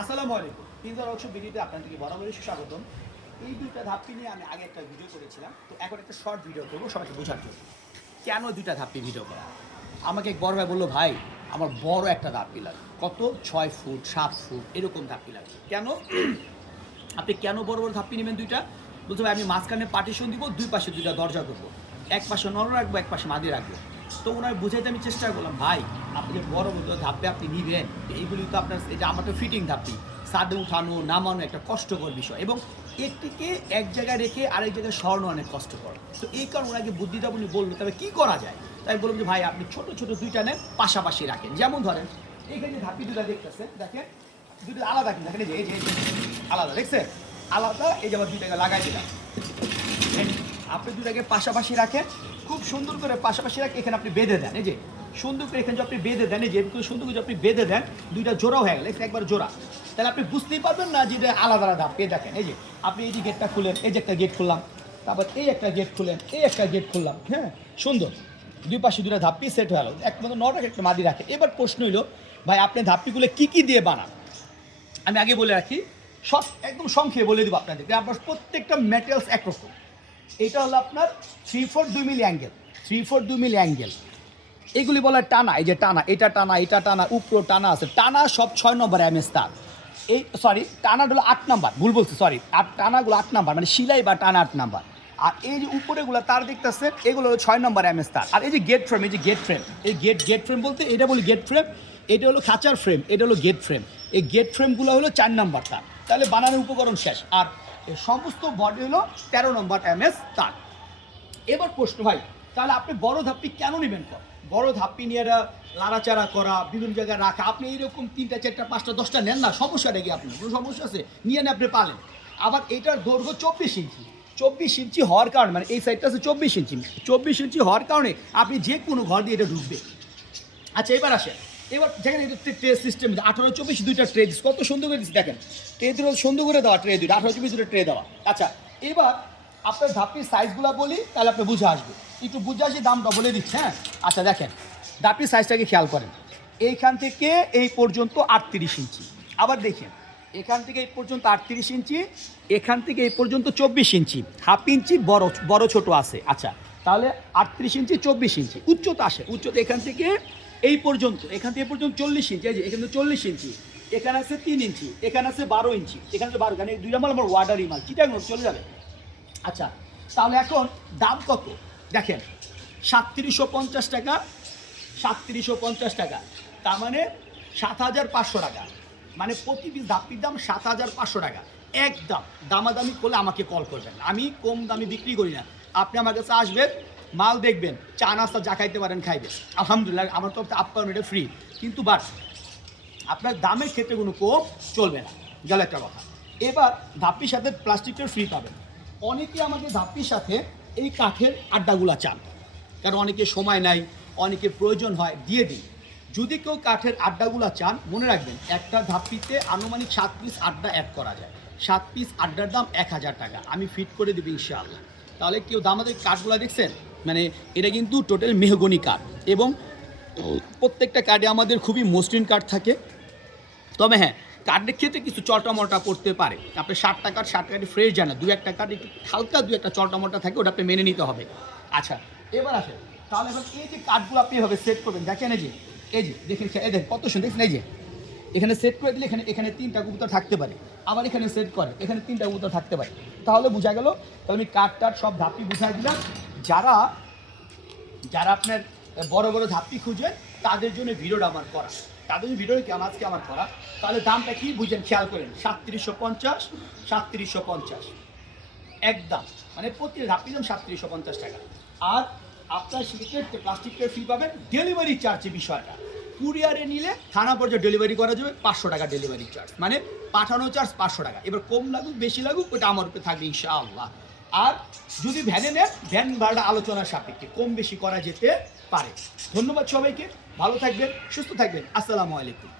আসসালামু আলাইকুম। Pizza workshop ভিডিওতে আপনাদেরকে বরাবরই সুস্বাগতম। এই দুইটা ধাপি নিয়ে আমি আগে একটা ভিডিও করেছিলাম। তো এখন একটা শর্ট ভিডিও করব, সবাইকে বোঝার জন্য। কেন দুইটা ধাপি ভিডিও করা? আমাকে এক বড় ভাই বলল, ভাই, আমার বড় একটা ধাপি লাগে কত? ছয় ফুট, সাত ফুট, এরকম ধাপি লাগে কেন? আপনি কেন বড় বড় ধাপ্পি নেবেন দুইটা? বলতে আমি মাঝখানে পার্টিশন দিব, দুই পাশে দুইটা দরজা করব। এক পাশে নর রাখব, এক পাশে মাদি রাখব। তো ওনার বুঝাইতে আমি চেষ্টা করলাম, ভাই, আপনি বড় বড় ধাপে আপনি নিবেন, এইগুলি তো আপনার, এটা আমার তো ফিটিং ধাপি, সাদে উঠানো, নামানো একটা কষ্টকর বিষয় এবং একটিকে এক জায়গায় রেখে আরেক জায়গায় সরানো অনেক কষ্টকর। তো এই কারণে ওনাকে বুদ্ধিটা উনি বলল, তবে কী করা যায়? তাই বললাম যে, ভাই, আপনি ছোট ছোট দুইটা নেন, পাশাপাশি রাখেন। যেমন ধরেন, এইখানে যে ধাপি দুটা দেখতেছেন, দেখেন দুটো আলাদা কিন্তু দেখেন যে আলাদা, দেখছেন? আলাদা, এই যে আবার দুইটাকে লাগাই দিলাম। আপনি দুটাকে পাশাপাশি রাখেন। খুব সুন্দর করে পাশাপাশি রাখে, এখানে আপনি বেঁধে দেন, এই যে। সুন্দর করে এখানে আপনি বেঁধে দেন, এই যে সুন্দর করে আপনি বেঁধে দেন, দুইটা জোড়াও হয়ে গেল একবার জোড়া। তাহলে আপনি বুঝতেই পারবেন না যে এটা আলাদা আলাদা পেয়ে দেখেন, এই যে, আপনি এই যে গেটটা খুলেন, এই যে একটা গেট খুললাম, তারপর এই একটা গেট খুলেন, এই একটা গেট খুললাম হ্যাঁ সুন্দর। দুই পাশে দুটা ধাপ্পি সেট হয়ে গেল একমাত্র নটা একটা মাদি রাখে। এবার প্রশ্ন হইল, ভাই, আপনি ধাপ্পিগুলো কী কী দিয়ে বানান? আমি আগে বলে রাখি, সব একদম সংক্ষেপে বলে দেবো আপনাদেরকে, আপনার প্রত্যেকটা ম্যাটেরিয়ালস একরকম। এটা হলো আপনার থ্রি ফোর দুই মিলি অ্যাঙ্গেল থ্রি ফোর দুই মিলি অ্যাঙ্গেল এগুলি বলে টানা, এই যে টানা, এটা টানা এটা টানা উপরও টানা আছে। টানা সব ছয় নম্বর এম এস তার এই সরি টানাগুলো আট নাম্বার, ভুল বলছি সরি আট, টানাগুলো আট নাম্বার মানে সিলাই বা টানা আট নাম্বার। আর এই যে উপরেগুলো তার দেখতেছেন, এগুলো হলো ছয় নম্বর এম এস তার আর এই যে গেট ফ্রেম এই যে গেট ফ্রেম এই গেট গেট ফ্রেম বলতে এটা বলি গেট ফ্রেম এটা হলো খাঁচার ফ্রেম এটা হলো গেট ফ্রেম এই গেট ফ্রেমগুলো হলো চার নাম্বার তার। তাহলে বানানোর উপকরণ শেষ। আর সমস্ত বডি হলো তেরো নম্বর এম এস তার। এবার প্রশ্ন ভাই, তাহলে আপনি বড় ধাপ্পি কেন নেবেন কর বড় ধাপ্পি নিয়ে লাড়াচাড়া করা, বিভিন্ন জায়গায় রাখা, আপনি এইরকম তিনটা, চারটা, পাঁচটা, দশটা নেন না, সমস্যা নাকি আপনি? কোনো সমস্যা আছে? নিয়ে নেন আপনি পালেন আবার এটার দৈর্ঘ্য চব্বিশ ইঞ্চি। চব্বিশ ইঞ্চি হওয়ার কারণে মানে এই সাইডটা আছে চব্বিশ ইঞ্চি। চব্বিশ ইঞ্চি হওয়ার কারণে আপনি যে কোনো ঘর দিয়ে এটা ঢুকবে। আচ্ছা এবার আসেন। এবার যেখানে এটা ট্রে সিস্টেম আঠারো চব্বিশ দুইটা ট্রে দিচ্ছে। কত সুন্দর করে দিচ্ছে, দেখেন। ট্রে দুটো সুন্দর করে দেওয়া ট্রে দুটো, আঠারো চব্বিশ দুটো ট্রে দেওয়া। আচ্ছা এবার আপনার ধাপির সাইজগুলো বলি, তাহলে আপনি বুঝে আসবে একটু বুঝে আসি, দামটা বলে দিচ্ছে হ্যাঁ? আচ্ছা দেখেন, ধাপির সাইজটাকে খেয়াল করেন। এইখান থেকে এই পর্যন্ত আটত্রিশ ইঞ্চি। আবার দেখেন, এখান থেকে এই পর্যন্ত আটত্রিশ ইঞ্চি, এখান থেকে এই পর্যন্ত চব্বিশ ইঞ্চি। হাফ ইঞ্চি বড় বড় ছোট আছে। আচ্ছা তাহলে আটত্রিশ ইঞ্চি, চব্বিশ ইঞ্চি। উচ্চতা আসে, উচ্চতা এখান থেকে এই পর্যন্ত, এখান থেকে পর্যন্ত চল্লিশ ইঞ্চি যে, এখানে চল্লিশ ইঞ্চি এখানে আছে তিন ইঞ্চি এখানে আছে বারো ইঞ্চি এখানে আছে বারো, কারণ এই মাল আমার ওয়াটারি মাল চিটাং চলে যাবে। আচ্ছা তাহলে এখন দাম কত? দেখেন, সাতত্রিশশো পঞ্চাশ টাকা, সাতত্রিশশো পঞ্চাশ টাকা, তার মানে সাত হাজার পাঁচশো টাকা। মানে প্রতি পিস দাম সাত হাজার পাঁচশো টাকা। এক একদম দামাদামি করলে আমাকে কল করবেন। আমি কম দামে বিক্রি করি না। আপনি আমার কাছে আসবেন মাল দেখবেন, চা নাস্তা যা খাইতে পারেন খাইবেন। আলহামদুলিল্লাহ, আমার তরফ থেকে আপ্যায়ন এটা ফ্রি কিন্তু বাট আপনার দামের ক্ষেত্রে কোনো কোপ চলবে না। গেল একটা কথা। এবার ধাপ্পির সাথে প্লাস্টিকের ফ্রি পাবেন। অনেকে আমাদের ধাপ্পির সাথে এই কাঠের আড্ডাগুলা চান। কারণ অনেকে সময় নাই, অনেকে প্রয়োজন হয়, দিয়ে দিই। যদি কেউ কাঠের আড্ডাগুলা চান, মনে রাখবেন, একটা ধাপ্পিতে আনুমানিক সাত পিস আড্ডা অ্যাড করা যায়। সাত পিস আড্ডার দাম এক হাজার টাকা। আমি ফিট করে দেবো ইনশাআল্লাহ। তাহলে কেউ দাম আমাদের কাঠগুলো দেখছেন? মানে এটা কিন্তু টোটাল মেহগনি কাঠ এবং প্রত্যেকটা কার্ডে আমাদের খুবই মসৃণ কার্ড থাকে। তবে হ্যাঁ কার্ডের ক্ষেত্রে কিছু চলটা মলটা পড়তে পারে। আপনি ষাটটা কার্ড ষাট কার্ডে ফ্রেশ জানা দু একটা কার্ড একটু হালকা দু একটা চলটা মলটা থাকে ওটা আপনি মেনে নিতে হবে। আচ্ছা এবার আসে তাহলে এবার এই যে কার্ডগুলো আপনি এভাবে সেট করবেন দেখেন এই যে এই যে দেখেন এই দেখেন কত সুন্দর দেখছেন এই যে এখানে সেট করে দিলে এখানে এখানে তিনটা কবুতর থাকতে পারে আবার এখানে সেট করে এখানে তিনটা কবুতর থাকতে পারে। তাহলে বোঝা গেল তাহলে আমি কার্ড টার্ড সব ধাপি বুঝাই দিলাম। যারা যারা আপনার বড় বড় ধাপ্পি খুঁজেন, তাদের জন্য ভিডিওটা আমার করা। তাদের জন্য ভিডিওটা কি? আমার আজকে আমার করা। তাহলে দামটা কি? বুঝেন, খেয়াল করেন। সাতত্রিশশো পঞ্চাশ সাতত্রিশশো পঞ্চাশ। একদম। মানে প্রতি ধাপ্পি দাম সাতত্রিশশো পঞ্চাশ টাকা। আর আপনার সেক্ষেত্রে প্লাস্টিকের ফি পাবেন ডেলিভারি চার্জের বিষয়টা। কুরিয়ারে নিলে থানা পর্যায়ে ডেলিভারি করা যাবে, পাঁচশো টাকা ডেলিভারি চার্জ মানে পাঠানো চার্জ পাঁচশো টাকা। এবার কম লাগুক, বেশি লাগুক, ওটা আমার উপরে থাকবে ইনশাআল্লাহ। আর যদি ভ্যানে নেন, ভ্যান ভাড়া আলোচনার সাপেক্ষে কম বেশি করা যেতে পারে। ধন্যবাদ সবাইকে, ভালো থাকবেন, সুস্থ থাকবেন, আসসালামু আলাইকুম।